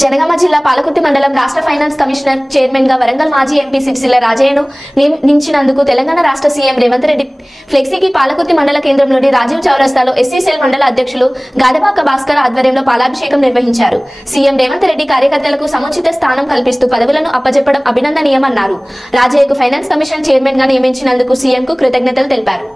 జనగామ జిల్లా పాలకుర్తి మండలం రాష్ట్ర ఫైనాన్స్ కమిషనర్ చైర్మన్ గా వరంగల్ మాజీ ఎంపీ సిరిసిల్ల రాజయ్యను నియమించినందుకు తెలంగాణ రాష్ట్ర సీఎం రేవంత్ రెడ్డి ఫ్లెక్సీకి పాలకుర్తి మండల కేంద్రంలోని రాజీవ్ చౌరస్తాలో ఎస్సీ సెల్ మండల అధ్యక్షులు గాదబాక భాస్కర్ ఆధ్వర్యంలో పాలాభిషేకం నిర్వహించారు. సీఎం రేవంత్ రెడ్డి కార్యకర్తలకు సముచిత స్థానం కల్పిస్తూ పదవులను అప్పజెప్పడం అభినందనీయమన్నారు. రాజయ్యకు ఫైనాన్స్ కమిషన్ చైర్మన్ గా నియమించినందుకు సీఎం కు కృతజ్ఞతలు తెలిపారు.